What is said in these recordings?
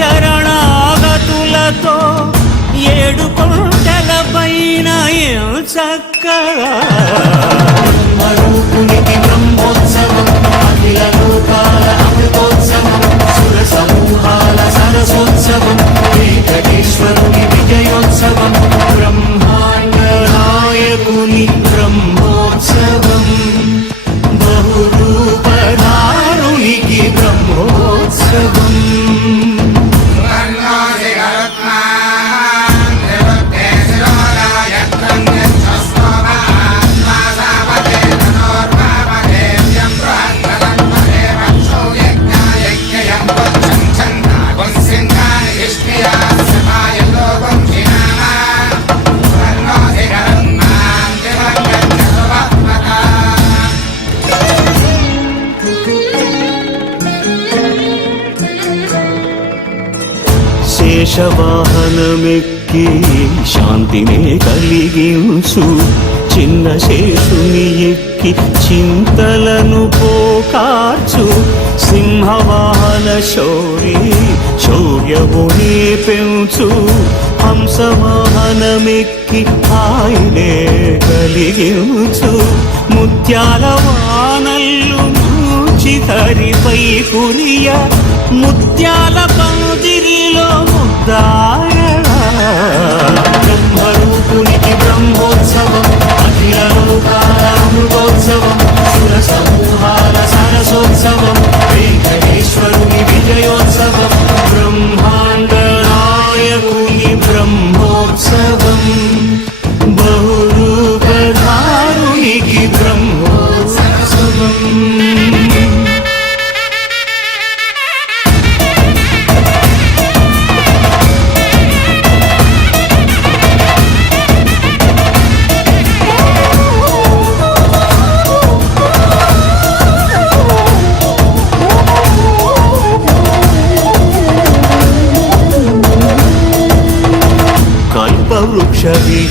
శరణాగతులతో ఏడు కొండల పైన చక్కగా? మరూపునికి బ్రహ్మోత్సవం అఖిల లోకాల అమృతోత్సవం సుర సమూహాల సరసోత్సవం వెంకటేశ్వరుని విజయోత్సవం బ్రహ్మాండ నాయకుని శేషవాహనమెక్కి శాంతినే కలిగించు. చిన్న శేషుని ఎక్కి చింతలను పోకార్చు. సింహవాహన శౌరి శౌర్యమునే పెంచు. హంసవాహనమెక్కి ఆయనే కలిగించు. ముత్యాల వానల్లు చితరిపై కురియ ముత్యాల పందిరిలో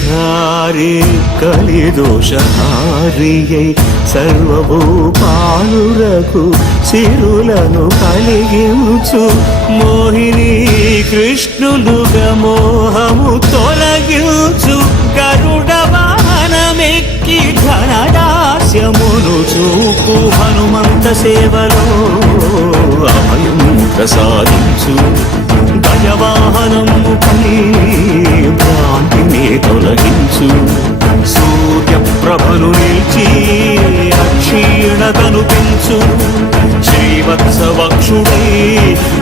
విహారి కలిదోషహారియై సర్వభూపాలురకు సిరులను కలిగించు. మోహిని కృష్ణులుగా మోహము తొలగించు. గరుడ వాహనమెక్కి ఘనదాస్యమును చూపు. హనుమంత సేవలో అభయం ప్రసాదించు. దయవాహనము కలిగి వత్సవక్షుడై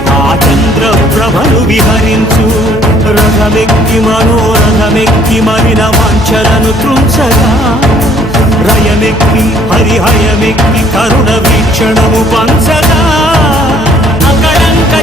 ఆ చంద్రప్రభను విహరించు. రథమెక్కి మనోరథమెక్కి మరిన వాంఛలను తృంచగా రయమెక్కి హరిహయమెక్కి కరుణ వీక్షణము పంచగా. అకళంక